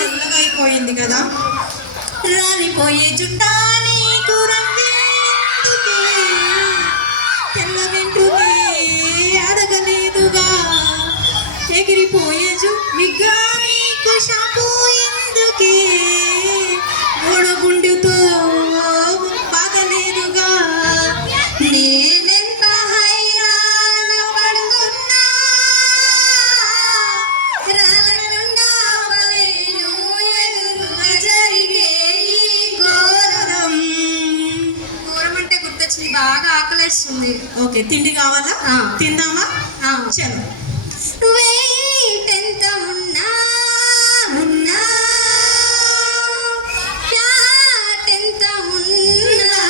తెల్లగా అయిపోయింది కదా. రాలిపోయే జుట్టా నీకు రంగేందుకే, తెల్ల వెంట్రుకే అడగలేదుగా, ఎగిరిపోయే జుట్టుగా నీకు షాంపూ ఎందుకే, గొడగుండుతో బాగలేదుగా. నేనెంత హైరాణ పడుతున్నా, రాళ్ళనున్నా పలేను ఎదురుగా జరిగే ఈ ఘోరం. ఘోరం అంటే గుర్తొచ్చింది, బాగా ఆకలేస్తుంది. ఓకే, తిండి కావాలా? తిందామా? చలో. వెయిట్ ఎంత ఉన్నా ఉన్నా, ఫ్యాట్ ఎంత ఉన్నా,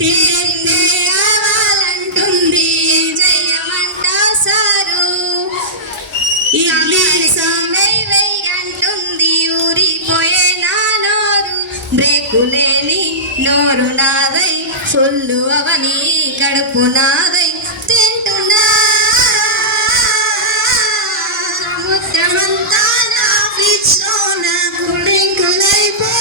తిండి కావాలంటుంది చెయ్యమంట సారు. ఇడ్లీ వెయ్యి అంటుంది ఊరిపోయే నా నోరు. బ్రేకు లేని నోరు నాదై, ఫుల్లు అవని కడుపు నాదై, తింటున్నా సముద్రమంతా నా ఫ్రిడ్జ్లోన కుళింకులైపోతేను.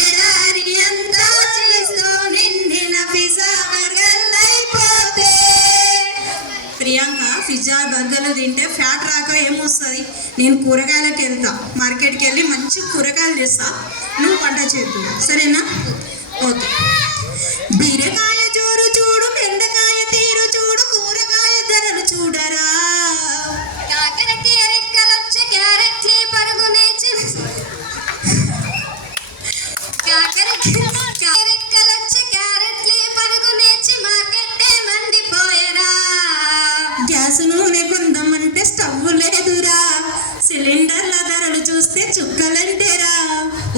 ఎడారి అంతా చలితో నిండిన పిజ్జా బర్గర్లైపోతే. ప్రియాంక, పిజ్జా బర్గర్లు తింటే ఫ్యాట్ రాక ఏమొస్తుంది? నేను కూరగాయలకు వెళ్తా, మార్కెట్కి వెళ్ళి మంచి కూరగాయలు తెస్తా, నువ్వు వంట చేద్దు, సరేనా? ఓకే. బీరకాయ జోరు చూడు, బెండకాయ తీరు చూడు, కూరగాయ ధరలు చూడరా. కాకరకి రెక్కలొచ్చి క్యారెట్లే పరుగునేచి, కాకరకి రెక్కలొచ్చి క్యారెట్లే పరుగునేచి మార్కెట్టే మండిపోయరా. గ్యాస్ నూనె కొందామంటే స్టవ్ లేదురా, సిలిండర్ల ధరలు చూస్తే చుక్కలంటేరా.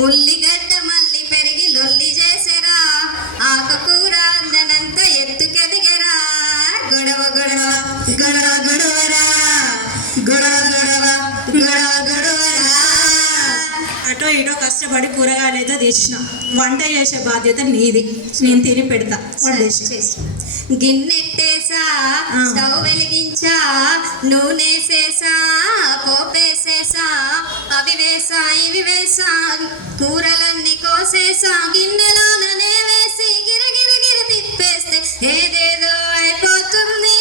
ఉల్లిగడ్డ మళ్ళీ పెరిగి లొల్లి చేసరా, ఆకుకూర అందనంత ఎత్తుకెదిగరా. గొడవ గొడవ గొడవ గొడవరా, గొడవ గొడవ గొడవ గొడవరా. అటో ఇటో కష్టపడి కూరగాయలు ఏదో తెచ్చిన, వంట చేసే బాధ్యత నీది, నేను తిని పెడతా. వండేసి గిన్నెట్టేసా, స్టవ్ వెలిగించా, నూనెసేసా, పోపేసేసా, అవి వేసా ఇవి వేసా, కూరలన్నీ కోసేసా, గిన్నెలోననే వేసి గిరగిరగిర తిప్పేస్తే ఏదేదో అయిపోతుంది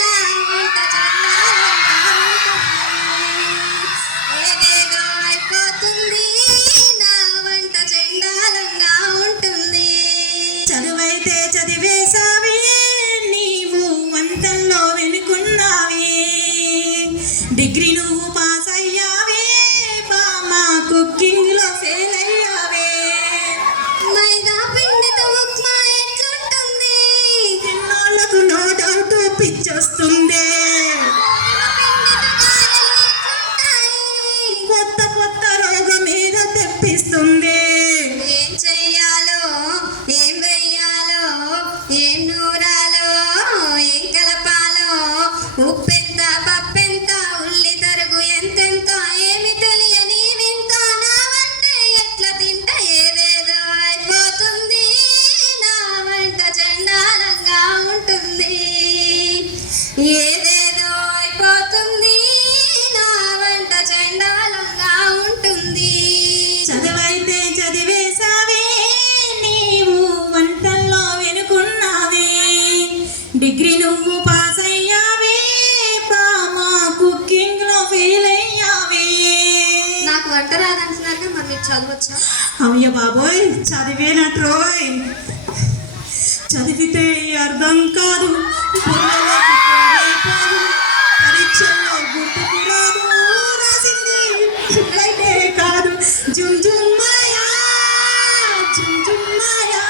నా వంట ఏదేదో అయిపోతుంది నా వంట చెండాలంగా ఉంటుంది. చదువైతే చదివేసావే నీవు, వంటల్లో వెనుకున్నావే, డిగ్రీ నువ్వు పాస్ అయ్యావే, బామా కుకింగ్ లో ఫెయిల్ అయ్యావే. మైదా పిండితో ఉప్మా ఎట్లుంటుంది, ఎన్నోళ్ళకు నో డౌట్ పిచ్చొస్తుంది. కొత్త కొత్త రోగం మీద తెప్పిస్తుంది. ఏం చెయ్యాలో, ఏం వెయ్యాలో, ఏం నూరాలో, ఏం కలపాలో, ఉప్పెంత పప్పెంత, ఉల్లి తరుగు ఎంతెంత, ఏమి తెలియని వింత, నా వంటే ఎట్లా తింటే ఏదేదో అయిపోతుంది నా వంట చండాలంగా ఉంటుంది. ఏదేదో అయిపోతుంది నా వంట చండాలంగా ఉంటుంది. చదువైతే చదివేసావే నీవు, వంటల్లో వెనుకున్నావే, డిగ్రీ నువ్వు పాస్ అయ్యావే, బామా కుకింగ్ లో ఫెయిల్ అయ్యావే. నాకు వంట రాదంటున్నారు, మరి మీకు చదవచ్చా? అయ్య బాబోయ్, చదివేనట్రోయ్, చదివితే అర్థం కాదు, బుర్రలోకి పోనే పోదు, పరీక్షల్లో గుర్తుకు రాదు, రాసింది అయితే కాదు. జుమ్ జుమ్ మాయా, జుమ్ జుమ్ మాయా,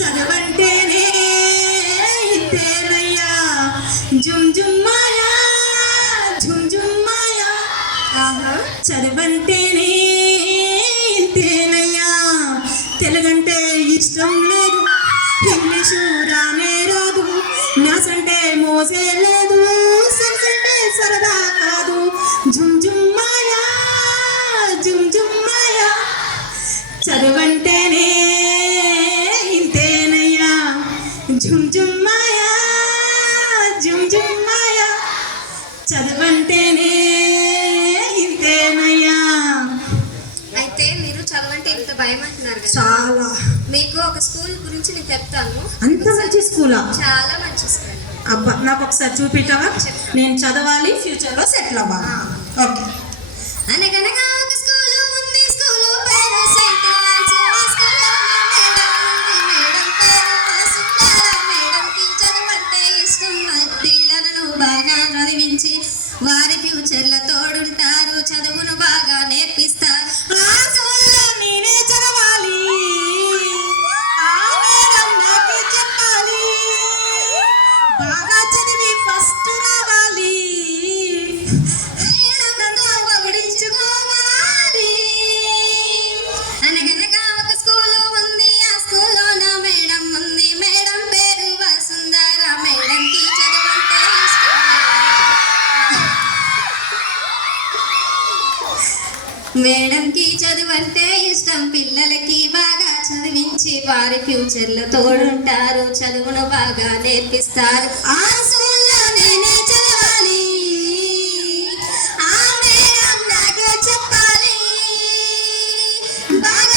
చదవంటేనే ఇంతేనయ్యా, జుమ్ జుమ్ మాయా, జుమ్ జుమ్ మాయా, చదవంటేనే ఇంతేనయ్యా. తెలుగంటే ఇష్టం లేదు, ఇంగ్లీషు రానే రాదు, మ్యాథ్స్ అంటే మోసే లేదు, సైన్స్ అంటే సరదా కాదు. జుమ్ జుమ్ మాయా, జుమ్ జుమ్ మాయా, చదువంటేనే ఇంతేనయ్యా, జుమ్ జుమ్ మాయా, జుమ్ జుమ్ మాయా, చదువంటేనే భయం అంటున్నారు కదా. చాలా. మీకు ఒక స్కూల్ గురించి నేను చెప్తాను. అంత మంచి స్కూలా? చాలా మంచి స్కూల్. అబ్బా, నాకు ఒకసారి చూపించవా? నేను చదవాలి, ఫ్యూచర్లో సెటిల్ అవ్వాలి. ఓకే. అనగనగా ఒక స్కూల్ ఉంది, స్కూల్ పేరు సెయింట్ లారెన్స్. ఆ స్కూల్లో మేడం ఉంది, మేడం పేరు వసుంధర. మేడంకి చదువు అంటే ఇష్టం, పిల్లలను బాగా చదివించి వారి ఫ్యూచర్ల తోడుంటారు, చదువును బాగా నేర్పిస్తారు. ఆ స్కూల్లో నేనే చదవాలి, ఆ మేడం నాకే చెప్పాలి, బాగా చదివి ఫస్ట్ రావాలి, మేడంతో పొగిడించుకోవాలి. అనగనగా ఒక స్కూల్ ఉంది, ఆ స్కూల్లో నా మేడం ఉంది, మేడం పేరు వసుంధర. మేడంకి చదువు అంటే ఇష్టం. మేడంకి చదువు అంటే ఇష్టం, పిల్లలకి బాగా చదివించి వారి ఫ్యూచర్లో తోడుంటారు, చదువును బాగా నేర్పిస్తారు. ఆ స్కూల్లో నేనే చదవాలి, ఆ మేడం నాకే చెప్పాలి, బాగా